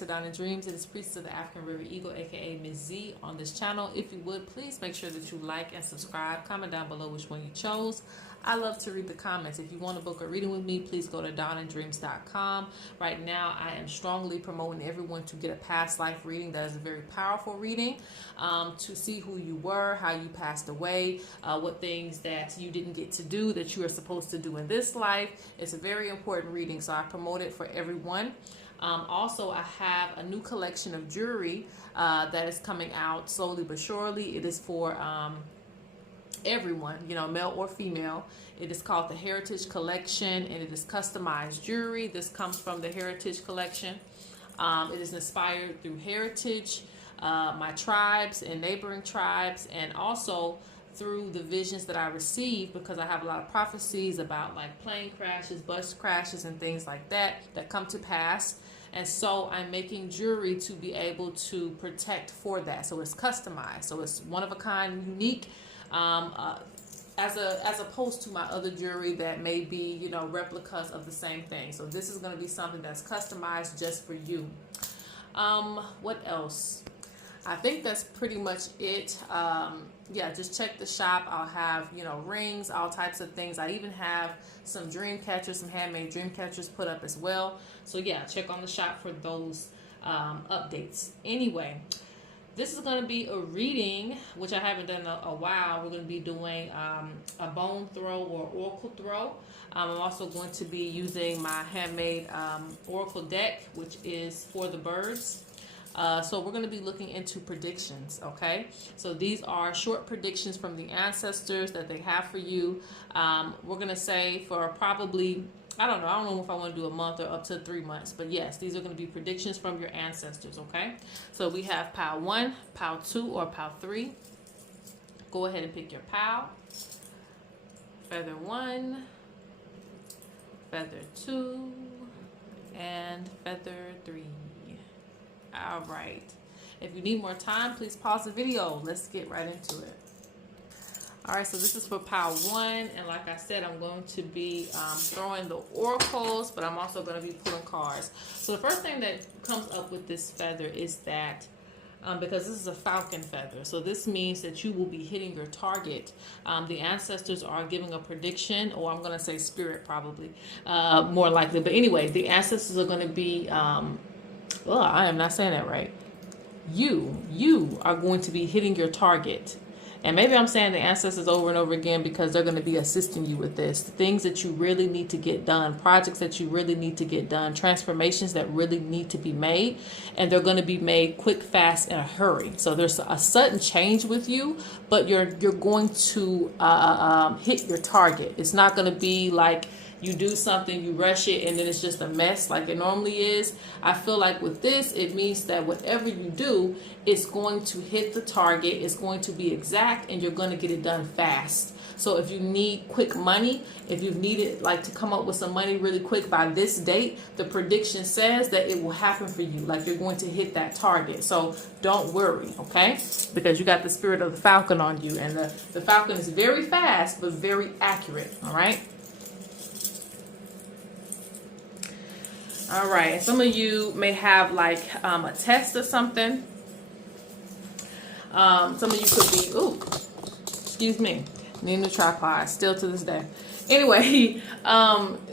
to Donna Dreams. It is Priestess of the African River Eagle, aka Ms.Z, on this channel. If you would, please make sure that you like and subscribe. Comment down below which one you chose. I love to read the comments. If you want to book a reading with me, please go to donnadreams.com. Right now, I am strongly promoting everyone to get a past life reading. That is a very powerful reading to see who you were, how you passed away, what things that you didn't get to do that you are supposed to do in this life. It's a very important reading, so I promote it for everyone. Also, I have a new collection of jewelry that is coming out slowly but surely. It is for everyone, you know, male or female. It is called the Heritage Collection, and it is customized jewelry. This comes from the Heritage Collection. It is inspired through heritage, my tribes and neighboring tribes, and also through the visions that I receive, because I have a lot of prophecies about like plane crashes, bus crashes, and things like that come to pass. And so I'm making jewelry to be able to protect for that. So it's customized. So it's one of a kind, unique, as opposed to my other jewelry that may be, you know, replicas of the same thing. So this is going to be something that's customized just for you. What else? I think that's pretty much it. Yeah, just check the shop. I'll have, you know, rings, all types of things. I even have some Dreamcatchers, some handmade Dreamcatchers put up as well. So yeah, check on the shop for those updates. Anyway, this is going to be a reading, which I haven't done in a while. We're going to be doing a bone throw or oracle throw. I'm also going to be using my handmade oracle deck, which is for the birds. So we're going to be looking into predictions, okay? So these are short predictions from the ancestors that they have for you. We're going to say for probably, I don't know if I want to do a month or up to 3 months, but yes, these are going to be predictions from your ancestors, okay? So we have pile 1, pile 2, or pile 3. Go ahead and pick your pile. Feather 1, feather 2, and feather 3. All right. If you need more time, please pause the video. Let's get right into it. All right, so this is for pile 1, and like I said, I'm going to be throwing the oracles, but I'm also going to be pulling cards. So the first thing that comes up with this feather is that because this is a falcon feather, so this means that you will be hitting your target. The ancestors are giving a prediction, or I'm going to say spirit probably, more likely. But anyway, the ancestors are going to be well, I am not saying that right. You are going to be hitting your target. And maybe I'm saying the ancestors over and over again because they're going to be assisting you with this. The things that you really need to get done, projects that you really need to get done, transformations that really need to be made. And they're going to be made quick, fast, in a hurry. So there's a sudden change with you, but you're going to hit your target. It's not going to be like you do something, you rush it, and then it's just a mess like it normally is. I feel like with this, it means that whatever you do, it's going to hit the target, it's going to be exact, and you're going to get it done fast. So if you need quick money, if you needed like to come up with some money really quick by this date, the prediction says that it will happen for you. Like you're going to hit that target. So don't worry, okay? Because you got the spirit of the falcon on you, and the falcon is very fast, but very accurate, all right? All right, and some of you may have like a test or something. Some of you could be, ooh, excuse me, need a new tripod, still to this day. Anyway,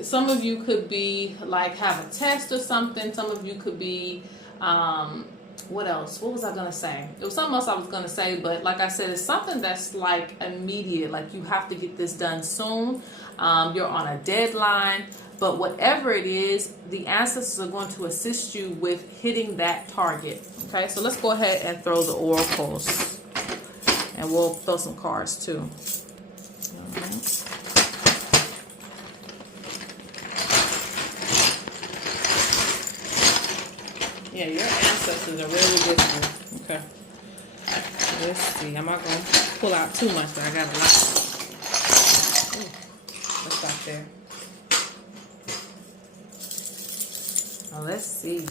some of you could be like have a test or something. Some of you could be, what else? What was I gonna say? There was something else I was gonna say, but like I said, it's something that's like immediate, like you have to get this done soon. You're on a deadline. But whatever it is, the ancestors are going to assist you with hitting that target. Okay, so let's go ahead and throw the oracles. And we'll throw some cards too. All right. Yeah, your ancestors are really good with you. Okay. Let's see. I'm not going to pull out too much, but I got a lot. Ooh, let's stop there. Let's see.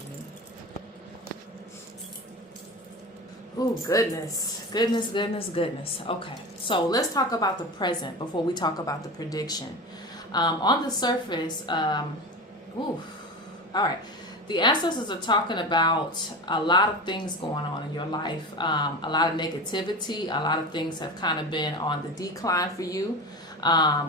Oh, goodness. Goodness. Okay, so let's talk about the present before we talk about the prediction. On the surface, all right, The ancestors are talking about a lot of things going on in your life, a lot of negativity, a lot of things have kind of been on the decline for you.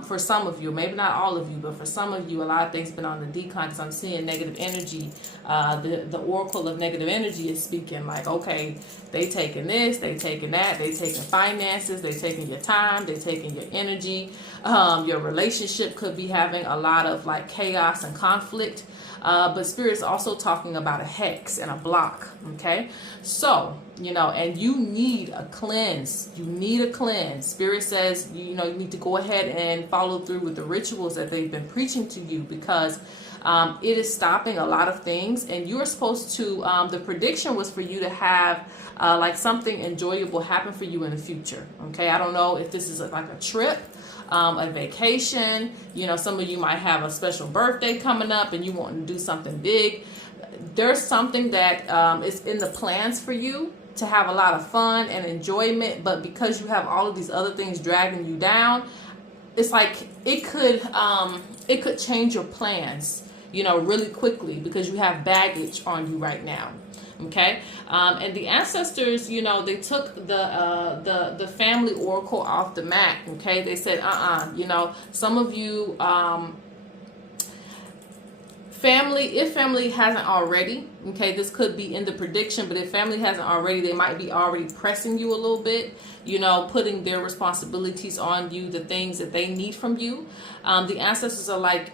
For some of you, maybe not all of you, but for some of you, a lot of things been on the decline because I'm seeing negative energy. The oracle of negative energy is speaking like, okay, they taking this, they taking that, they taking finances, they taking your time, they taking your energy. Your relationship could be having a lot of like chaos and conflict. But Spirit is also talking about a hex and a block, okay? So, you know, and you need a cleanse. You need a cleanse. Spirit says, you know, you need to go ahead and follow through with the rituals that they've been preaching to you because it is stopping a lot of things. And you're supposed to, the prediction was for you to have like something enjoyable happen for you in the future, okay? I don't know if this is like a trip. A vacation, you know, some of you might have a special birthday coming up and you want to do something big. There's something that is in the plans for you to have a lot of fun and enjoyment, but because you have all of these other things dragging you down, it's like it could change your plans, you know, really quickly because you have baggage on you right now. Okay, and the ancestors, you know, they took the family oracle off the mat. Okay, they said, you know, some of you, if family hasn't already, okay, this could be in the prediction, but if family hasn't already, they might be already pressing you a little bit, you know, putting their responsibilities on you, the things that they need from you. The ancestors are like,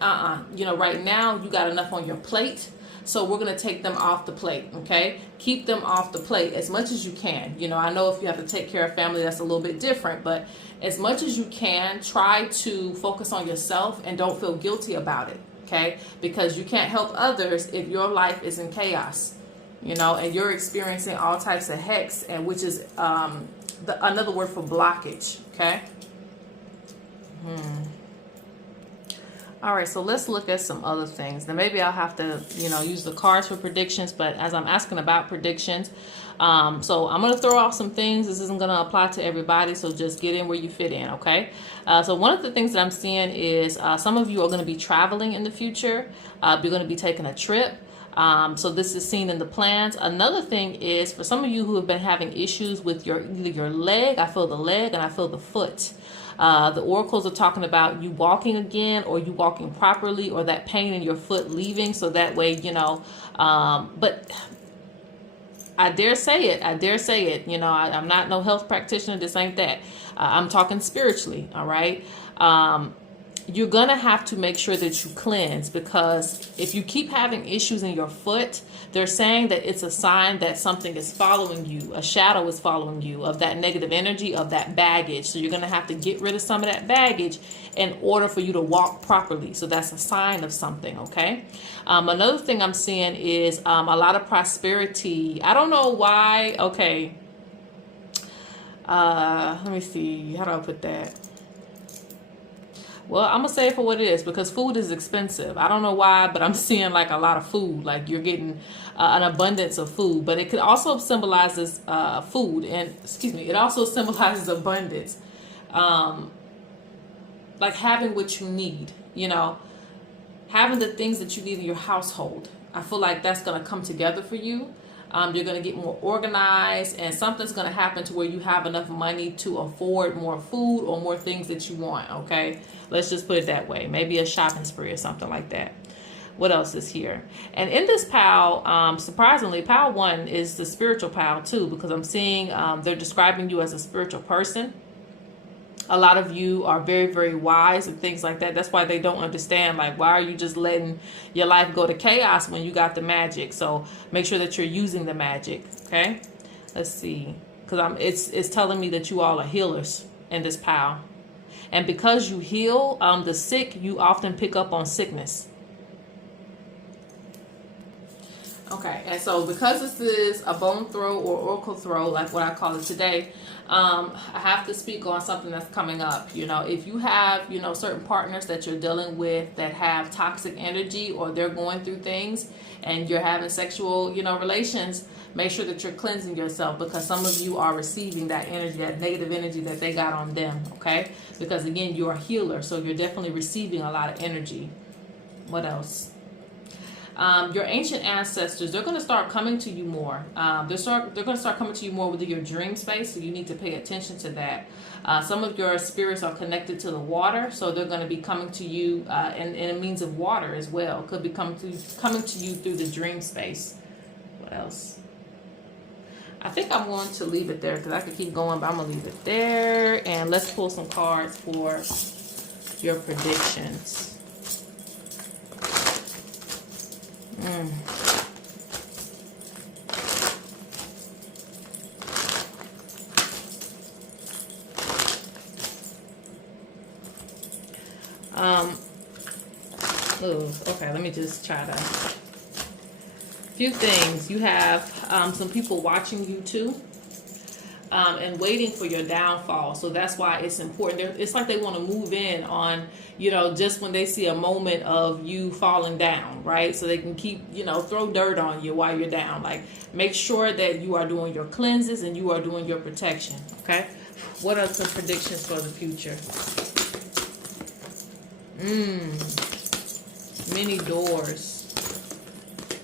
you know, right now you got enough on your plate. So we're going to take them off the plate, okay? Keep them off the plate as much as you can. You know, I know if you have to take care of family, that's a little bit different. But as much as you can, try to focus on yourself and don't feel guilty about it, okay? Because you can't help others if your life is in chaos, you know, and you're experiencing all types of hex, and which is another word for blockage, okay? All right, so let's look at some other things. Now, maybe I'll have to, you know, use the cards for predictions, but as I'm asking about predictions, so I'm going to throw out some things. This isn't going to apply to everybody, so just get in where you fit in, okay? So one of the things that I'm seeing is some of you are going to be traveling in the future. You're going to be taking a trip. So this is seen in the plans. Another thing is for some of you who have been having issues with either your leg, I feel the leg, and I feel the foot. The oracles are talking about you walking again, or you walking properly, or that pain in your foot leaving, so that way, you know, but I dare say it, you know, I'm not no health practitioner, this ain't that. I'm talking spiritually, all right? You're going to have to make sure that you cleanse, because if you keep having issues in your foot, they're saying that it's a sign that something is following you, a shadow is following you of that negative energy, of that baggage. So you're going to have to get rid of some of that baggage in order for you to walk properly. So that's a sign of something, okay? Another thing I'm seeing is a lot of prosperity. I don't know why. Okay. Let me see. How do I put that? Well, I'm going to say it for what it is, because food is expensive. I don't know why, but I'm seeing like a lot of food. Like you're getting an abundance of food. But it could also symbolize this food. And, it also symbolizes abundance. Like having what you need, you know. Having the things that you need in your household. I feel like that's going to come together for you. You're going to get more organized, and something's going to happen to where you have enough money to afford more food or more things that you want, okay? Let's just put it that way. Maybe a shopping spree or something like that. What else is here? And in this pile, surprisingly, pile 1 is the spiritual pile too, because I'm seeing they're describing you as a spiritual person. A lot of you are very, very wise and things like that. That's why they don't understand, like, why are you just letting your life go to chaos when you got the magic? So make sure that you're using the magic, okay? Let's see. Because it's telling me that you all are healers in this pile. And because you heal the sick, you often pick up on sickness. Okay, and so because this is a bone throw or oracle throw, like what I call it today, I have to speak on something that's coming up. You know, if you have, you know, certain partners that you're dealing with that have toxic energy, or they're going through things and you're having sexual, you know, relations, make sure that you're cleansing yourself, because some of you are receiving that energy, that negative energy that they got on them, okay? Because again, you're a healer, so you're definitely receiving a lot of energy. What else? Your ancient ancestors, they're going to start coming to you more. They're going to start coming to you more within your dream space, so you need to pay attention to that. Some of your spirits are connected to the water, so they're going to be coming to you in a means of water as well. Could be coming to you through the dream space. What else? I think I'm going to leave it there because I could keep going, but I'm going to leave it there. And let's pull some cards for your predictions. Okay, let me just try to. Few things. You have some people watching you too, and waiting for your downfall. So that's why it's important. It's like they want to move in on, just when they see a moment of you falling down, right? So they can keep, throw dirt on you while you're down. Like, make sure that you are doing your cleanses and you are doing your protection, okay? What are some predictions for the future? Many doors.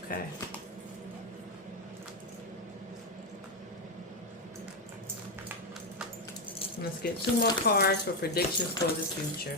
Okay. Let's get 2 more cards for predictions for the future.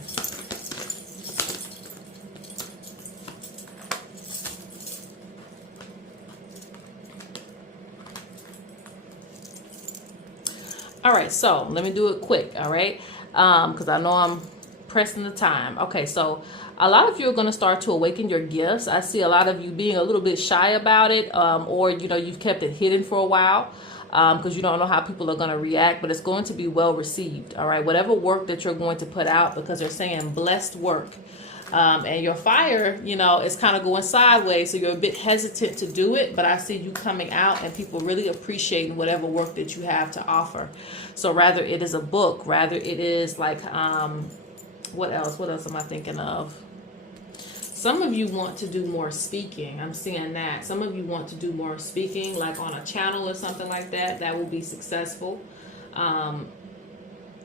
All right, so let me do it quick, all right? Because I know I'm pressing the time. Okay, so a lot of you are going to start to awaken your gifts. I see a lot of you being a little bit shy about it, or, you've kept it hidden for a while. Because you don't know how people are going to react, but it's going to be well received. All right, whatever work that you're going to put out, because they're saying blessed work, and your fire, is kind of going sideways, so you're a bit hesitant to do it. But I see you coming out and people really appreciating whatever work that you have to offer. So rather it is a book, rather it is like what else am I thinking of? Some of you want to do more speaking. I'm seeing that. Some of you want to do more speaking, like on a channel or something like that. That will be successful.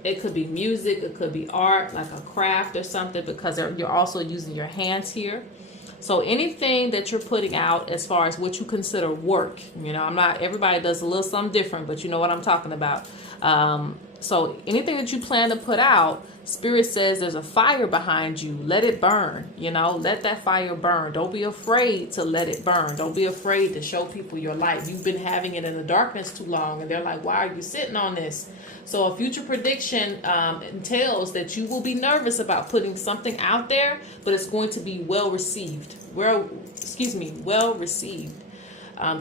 It could be music. It could be art, like a craft or something, because you're also using your hands here. So anything that you're putting out as far as what you consider work, everybody does a little something different, but you know what I'm talking about. So anything that you plan to put out, Spirit says there's a fire behind you. Let it burn, let that fire burn. Don't be afraid to let it burn. Don't be afraid to show people your light. You've been having it in the darkness too long, and they're like, why are you sitting on this? So a future prediction entails that you will be nervous about putting something out there, but it's going to be well received. Well received.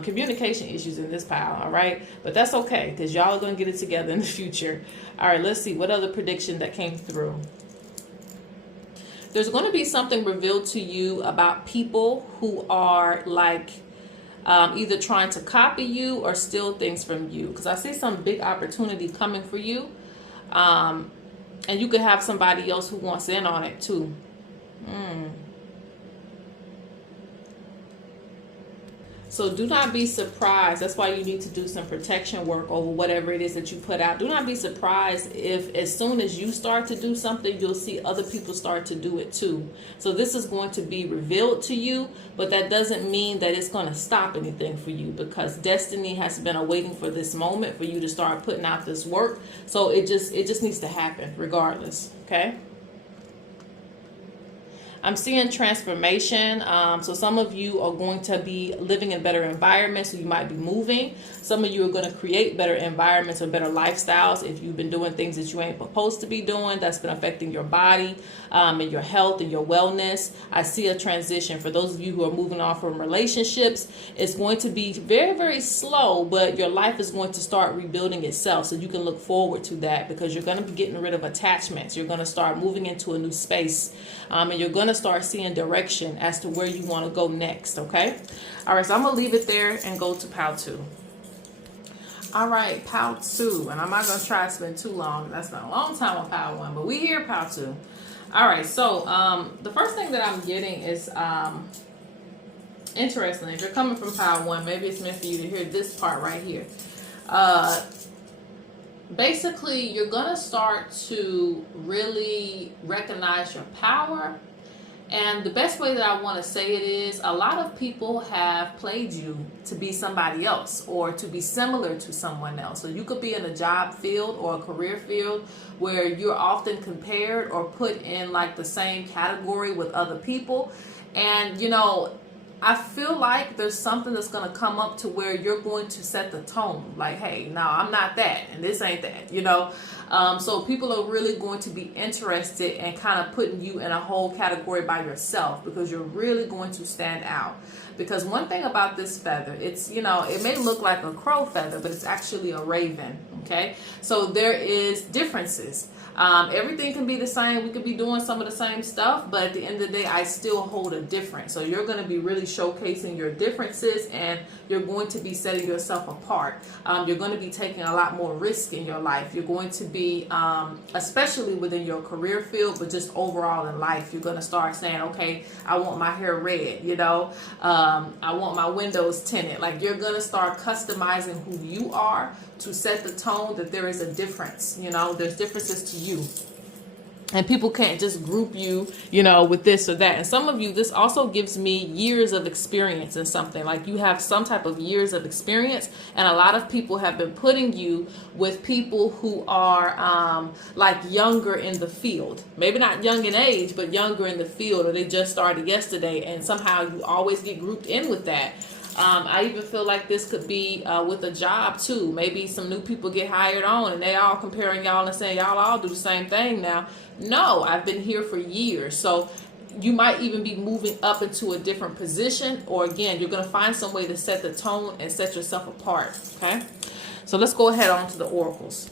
Communication issues in this pile, all right? But that's okay, because y'all are going to get it together in the future. All right, let's see. What other prediction that came through? There's going to be something revealed to you about people who are like either trying to copy you or steal things from you. Because I see some big opportunity coming for you. And you could have somebody else who wants in on it too. So do not be surprised. That's why you need to do some protection work over whatever it is that you put out. Do not be surprised if as soon as you start to do something, you'll see other people start to do it too. So this is going to be revealed to you, but that doesn't mean that it's going to stop anything for you, because destiny has been awaiting for this moment for you to start putting out this work. So it just needs to happen regardless, okay? I'm seeing transformation. So some of you are going to be living in better environments, so you might be moving. Some of you are going to create better environments or better lifestyles if you've been doing things that you ain't supposed to be doing. That's been affecting your body and your health and your wellness. I see a transition. For those of you who are moving on from relationships, it's going to be very, very slow, but your life is going to start rebuilding itself. So you can look forward to that, because you're going to be getting rid of attachments. You're going to start moving into a new space. And you're going to start seeing direction as to where you want to go next, okay? All right, so I'm going to leave it there and go to pile 2. All right, pile 2. And I'm not going to try to spend too long. That's been a long time on pile 1, but we here pile 2. All right, so the first thing that I'm getting is interesting. If you're coming from pile 1, maybe it's meant for you to hear this part right here. Basically, you're going to start to really recognize your power And the best way that I want to say it is, a lot of people have played you to be somebody else or to be similar to someone else. So you could be in a job field or a career field where you're often compared or put in like the same category with other people. And, you know, I feel like there's something that's going to come up to where you're going to set the tone. Like, hey, no, I'm not that, and this ain't that, you know. So people are really going to be interested in kind of putting you in a whole category by yourself, because you're really going to stand out. Because one thing about this feather, it's, you know, it may look like a crow feather, but it's actually a raven, okay? So there is differences. Everything can be the same. We could be doing some of the same stuff, but at the end of the day, I still hold a difference. So you're going to be really showcasing your differences, and you're going to be setting yourself apart. You're going to be taking a lot more risk in your life. You're going to be, especially within your career field, but just overall in life, you're going to start saying, okay, I want my hair red, you know, I want my windows tinted. Like, you're going to start customizing who you are to set the tone that there is a difference. You know, there's differences to you. And people can't just group you, you know, with this or that. And some of you, this also gives me years of experience in something. Like, you have some type of years of experience. And a lot of people have been putting you with people who are like younger in the field. Maybe not young in age, but younger in the field, or they just started yesterday. And somehow you always get grouped in with that. I even feel like this could be with a job too. Maybe some new people get hired on and they all comparing y'all and saying y'all all do the same thing now. No, I've been here for years. So you might even be moving up into a different position, or again, you're going to find some way to set the tone and set yourself apart. Okay, so let's go ahead on to the oracles.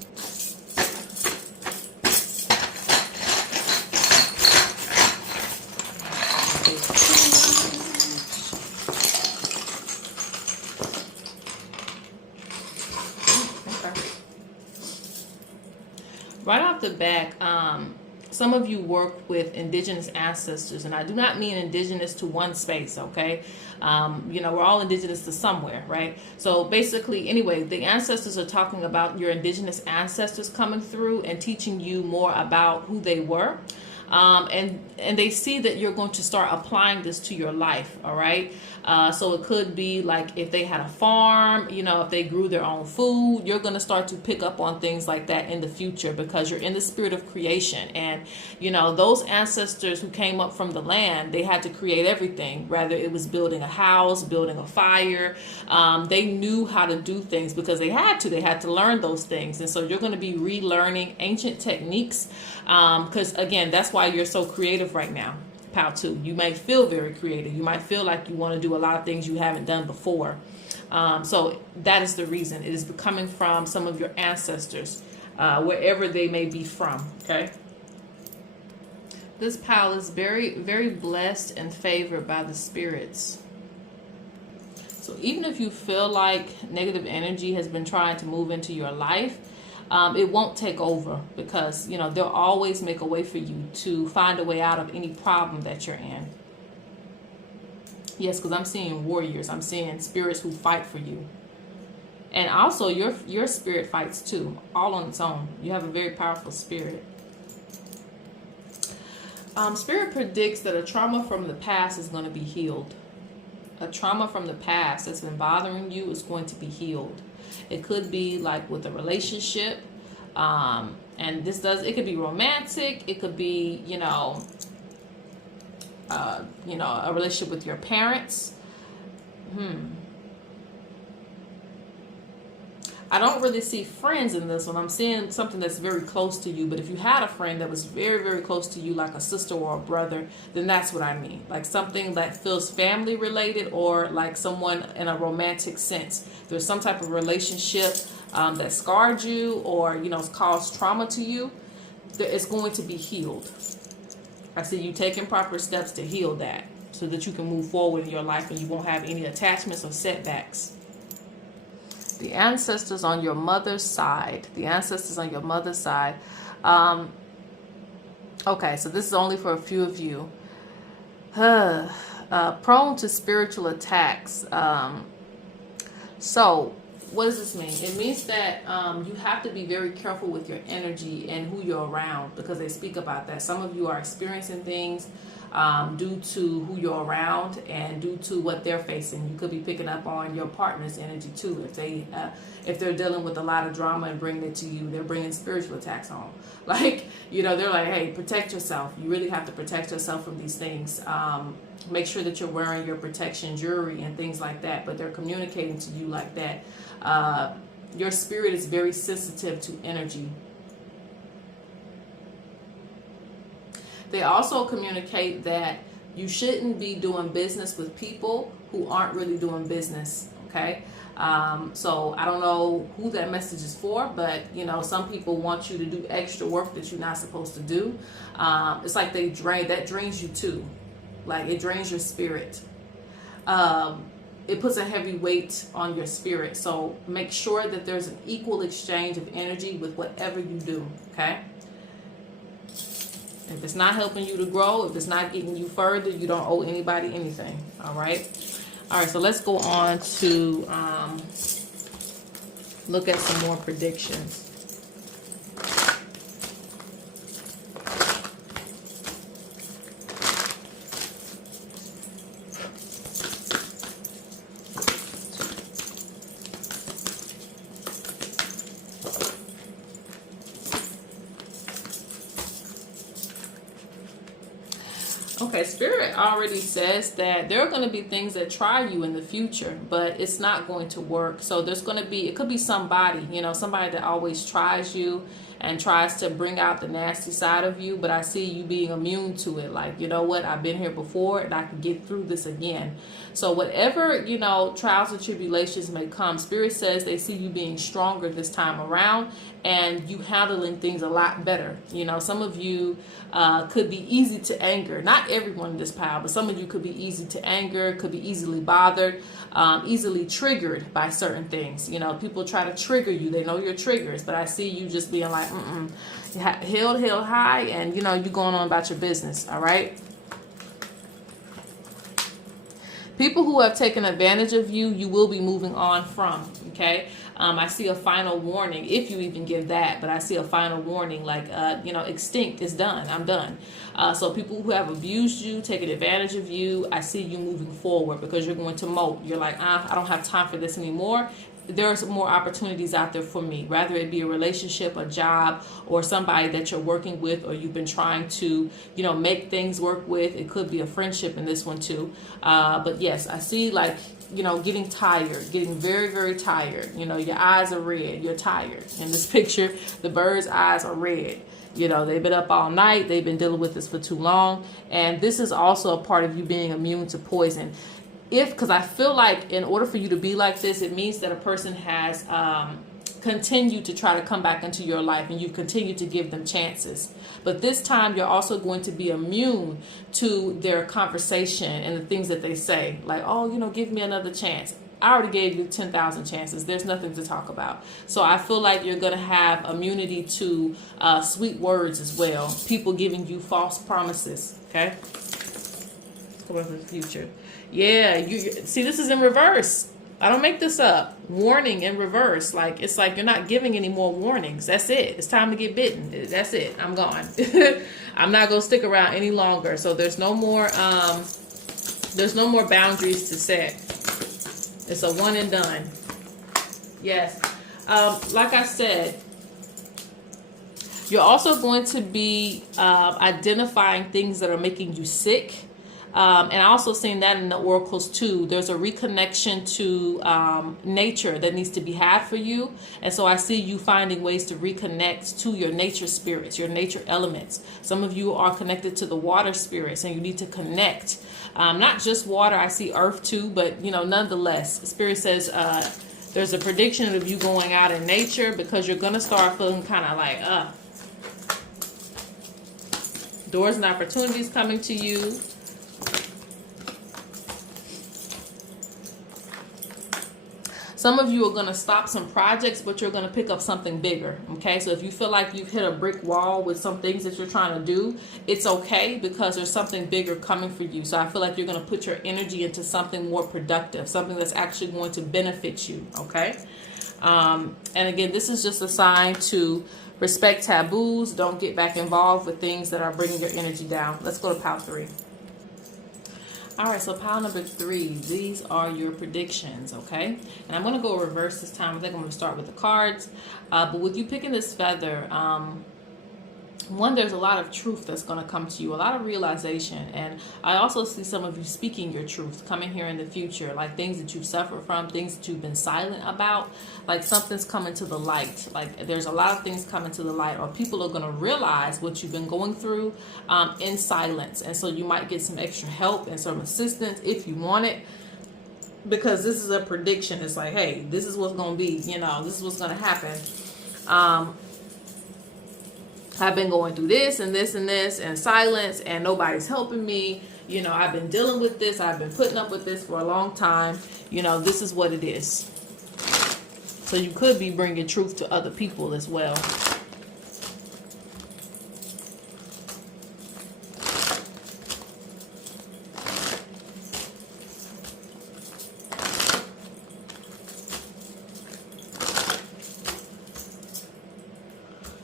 Right off the back, some of you work with indigenous ancestors, and I do not mean indigenous to one space, okay? You know, we're all indigenous to somewhere, right? So basically, anyway, the ancestors are talking about your indigenous ancestors coming through and teaching you more about who they were. And they see that you're going to start applying this to your life, all right? So it could be like if they had a farm, you know, if they grew their own food, you're going to start to pick up on things like that in the future, because you're in the spirit of creation. And, you know, those ancestors who came up from the land, they had to create everything, whether it was building a house, building a fire. They knew how to do things because they had to learn those things. And so you're going to be relearning ancient techniques, because again, that's why you're so creative right now. Pal 2, you may feel very creative. You might feel like you want to do a lot of things you haven't done before. So that is the reason. It is coming from some of your ancestors, wherever they may be from. Okay. This pal is very, very blessed and favored by the spirits. So even if you feel like negative energy has been trying to move into your life, it won't take over, because, you know, they'll always make a way for you to find a way out of any problem that you're in. Yes, because I'm seeing warriors. I'm seeing spirits who fight for you. And also your spirit fights too, all on its own. You have a very powerful spirit. Spirit predicts that a trauma from the past is going to be healed. A trauma from the past that's been bothering you is going to be healed. It could be like with a relationship, and it could be romantic. It could be, you know, a relationship with your parents. I don't really see friends in this one. I'm seeing something that's very close to you. But if you had a friend that was very, very close to you, like a sister or a brother, then that's what I mean. Like something that feels family related, or like someone in a romantic sense. There's some type of relationship that scarred you, or, you know, caused trauma to you. It's going to be healed. I see you taking proper steps to heal that, so that you can move forward in your life and you won't have any attachments or setbacks. The ancestors on your mother's side. The ancestors on your mother's side. Okay, so this is only for a few of you. Prone to spiritual attacks. So, what does this mean? It means that you have to be very careful with your energy and who you're around, because they speak about that. Some of you are experiencing things due to who you're around and due to what they're facing. You could be picking up on your partner's energy too. If they're dealing with a lot of drama and bringing it to you, they're bringing spiritual attacks home. Like, they're like, hey, protect yourself. You really have to protect yourself from these things. Make sure that you're wearing your protection jewelry and things like that, but they're communicating to you like that. Your spirit is very sensitive to energy. They also communicate that you shouldn't be doing business with people who aren't really doing business, okay? So I don't know who that message is for, but some people want you to do extra work that you're not supposed to do. It's like that drains you too. Like, it drains your spirit. It puts a heavy weight on your spirit. So make sure that there's an equal exchange of energy with whatever you do, okay? If it's not helping you to grow, if it's not getting you further, you don't owe anybody anything, all right? All right, so let's go on to look at some more predictions. Okay, Spirit already says that there are going to be things that try you in the future, but it's not going to work. So there's going to be, it could be somebody, somebody that always tries you and tries to bring out the nasty side of you, but I see you being immune to it. Like, you know what, I've been here before and I can get through this again. So whatever, trials and tribulations may come, Spirit says they see you being stronger this time around and you handling things a lot better. Some of you could be easy to anger. Not everyone in this pile, but some of you could be easy to anger, could be easily bothered, easily triggered by certain things. People try to trigger you. They know your triggers, but I see you just being like, held high, and you going on about your business. All right. People who have taken advantage of you, you will be moving on from, okay? I see a final warning, if you even give that, but I see a final warning, like, extinct, is done, I'm done. So people who have abused you, taken advantage of you, I see you moving forward because you're going to molt. You're like, I don't have time for this anymore. There's more opportunities out there for me, rather it be a relationship, a job, or somebody that you're working with or you've been trying to, make things work with. It could be a friendship in this one too. But yes, I see like, getting tired, getting very, very tired. Your eyes are red, you're tired. In this picture, the bird's eyes are red. They've been up all night, they've been dealing with this for too long. And this is also a part of you being immune to poison. Because I feel like in order for you to be like this, it means that a person has continued to try to come back into your life and you've continued to give them chances. But this time you're also going to be immune to their conversation and the things that they say. Like, oh, give me another chance. I already gave you 10,000 chances. There's nothing to talk about. So I feel like you're going to have immunity to sweet words as well. People giving you false promises. Okay? Come on for the future. Yeah, you see, this is in reverse. I don't make this up. Warning in reverse. Like, it's like you're not giving any more warnings. That's it. It's time to get bitten. That's it. I'm gone. I'm not going to stick around any longer. So there's no more boundaries to set. It's a one and done. Yes. Like I said, you're also going to be identifying things that are making you sick. And I also seen that in the oracles too. There's a reconnection to nature that needs to be had for you. And so I see you finding ways to reconnect to your nature spirits, your nature elements. Some of you are connected to the water spirits and you need to connect. Not just water, I see earth too, but nonetheless, Spirit says there's a prediction of you going out in nature because you're going to start feeling kind of like, doors and opportunities coming to you. Some of you are going to stop some projects, but you're going to pick up something bigger, okay? So if you feel like you've hit a brick wall with some things that you're trying to do, it's okay because there's something bigger coming for you. So I feel like you're going to put your energy into something more productive, something that's actually going to benefit you, okay? And again, this is just a sign to respect taboos. Don't get back involved with things that are bringing your energy down. Let's go to pile 3. All right, so pile number 3, these are your predictions, okay? And I'm going to go reverse this time. I think I'm going to start with the cards. But with you picking this feather, one, there's a lot of truth that's going to come to you, a lot of realization. And I also see some of you speaking your truth coming here in the future, like things that you've suffered from, things that you've been silent about, like something's coming to the light. Like there's a lot of things coming to the light, or people are going to realize what you've been going through in silence. And so you might get some extra help and some assistance if you want it, because this is a prediction. It's like, hey, this is what's going to be, you know, this is what's going to happen. I've been going through this and this and this in silence, and nobody's helping me. You know, I've been dealing with this. I've been putting up with this for a long time. You know, this is what it is. So you could be bringing truth to other people as well.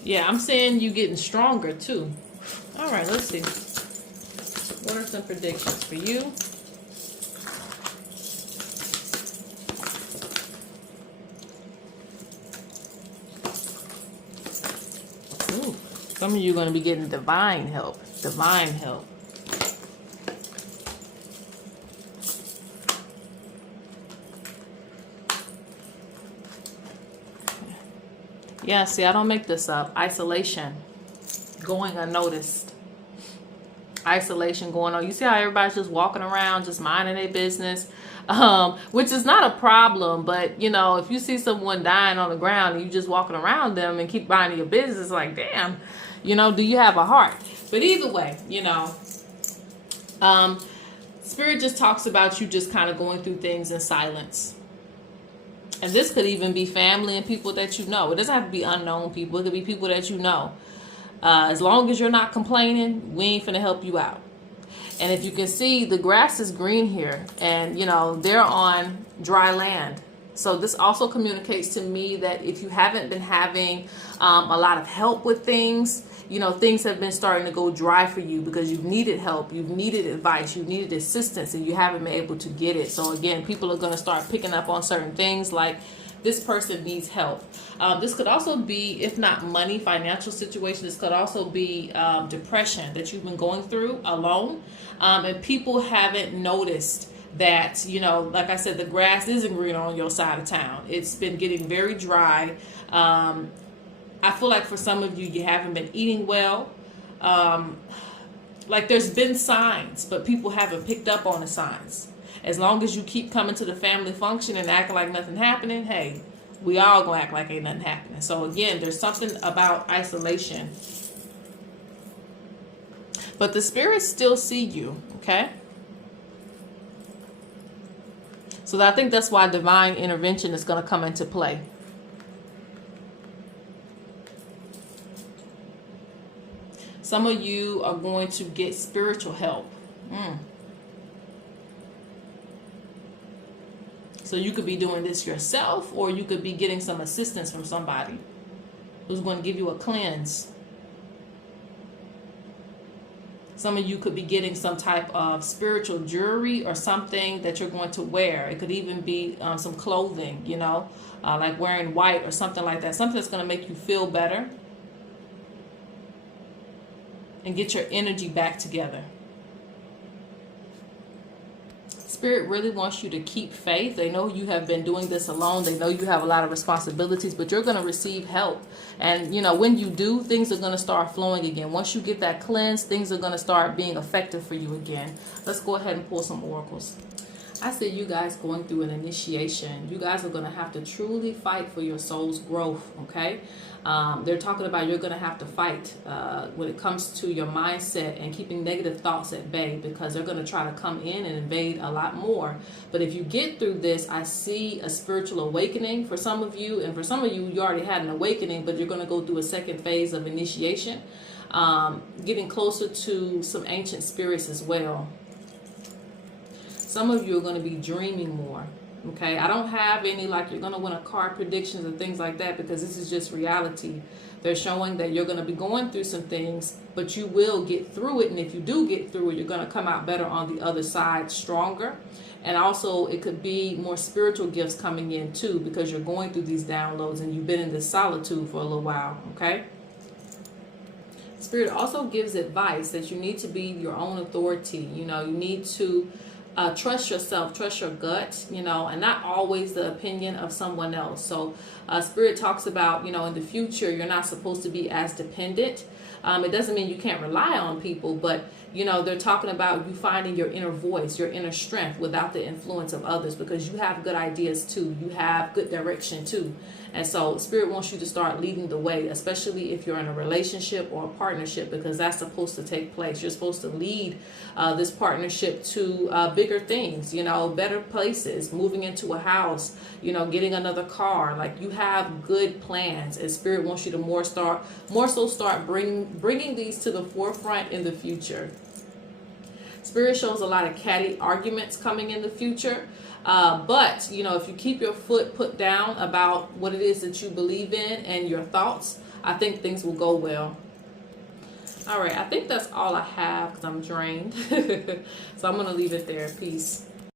Yeah, I'm saying you getting stronger too. All right, let's see. What are some predictions for you? Ooh, some of you are going to be getting divine help. Divine help. Yeah, see, I don't make this up. Isolation. Going unnoticed. Isolation going on. You see how everybody's just walking around, just minding their business, which is not a problem. But, you know, if you see someone dying on the ground and you just walking around them and keep minding your business, like, damn, you know, do you have a heart? But either way, you know, Spirit just talks about you just kind of going through things in silence. And this could even be family and people that you know. It doesn't have to be unknown people. It could be people that you know. As long as you're not complaining, we ain't finna help you out. And if you can see, the grass is green here. And, you know, they're on dry land. So this also communicates to me that if you haven't been having a lot of help with things, you know, things have been starting to go dry for you because you've needed help, you've needed advice, you've needed assistance, and you haven't been able to get it. So again, people are going to start picking up on certain things, like this person needs help. This could also be, if not money, financial situation. This could also be depression that you've been going through alone, and people haven't noticed that, you know, like I said, the grass isn't green on your side of town. It's been getting very dry. I feel like for some of you, you haven't been eating well. Like there's been signs, but people haven't picked up on the signs. As long as you keep coming to the family function and acting like nothing happening, hey, we all gonna act like ain't nothing happening. So again, there's something about isolation. But the spirits still see you, okay? So I think that's why divine intervention is gonna come into play. Some of you are going to get spiritual help. So you could be doing this yourself, or you could be getting some assistance from somebody who's going to give you a cleanse. Some of you could be getting some type of spiritual jewelry or something that you're going to wear. It could even be some clothing, you know, like wearing white or something like that. Something that's going to make you feel better and get your energy back together. Spirit really wants you to keep faith. They know you have been doing this alone. They know you have a lot of responsibilities, but you're going to receive help. And, you know, when you do, things are going to start flowing again. Once you get that cleanse, things are going to start being effective for you again. Let's go ahead and pull some oracles. I see you guys going through an initiation. You guys are going to have to truly fight for your soul's growth, okay? They're talking about you're going to have to fight when it comes to your mindset and keeping negative thoughts at bay, because they're going to try to come in and invade a lot more. But if you get through this, I see a spiritual awakening for some of you. And for some of you, you already had an awakening, but you're going to go through a second phase of initiation, getting closer to some ancient spirits as well. Some of you are going to be dreaming more. Okay, I don't have any like you're going to win a card predictions and things like that, because this is just reality. They're showing that you're going to be going through some things, but you will get through it. And if you do get through it, you're going to come out better on the other side, stronger. And also it could be more spiritual gifts coming in too, because you're going through these downloads and you've been in this solitude for a little while. Okay. Spirit also gives advice that you need to be your own authority. You know, you need to trust yourself, trust your gut, you know, and not always the opinion of someone else. So Spirit talks about, you know, in the future, you're not supposed to be as dependent. It doesn't mean you can't rely on people, but, you know, they're talking about you finding your inner voice, your inner strength without the influence of others, because you have good ideas too. You have good direction too. And so Spirit wants you to start leading the way, especially if you're in a relationship or a partnership, because that's supposed to take place. You're supposed to lead this partnership to bigger things, you know, better places, moving into a house, you know, getting another car. Like, you have good plans, and Spirit wants you to more so start bringing these to the forefront in the future. Spirit shows a lot of catty arguments coming in the future. But, you know, if you keep your foot put down about what it is that you believe in and your thoughts, I think things will go well. All right, I think that's all I have because I'm drained. So I'm going to leave it there. Peace.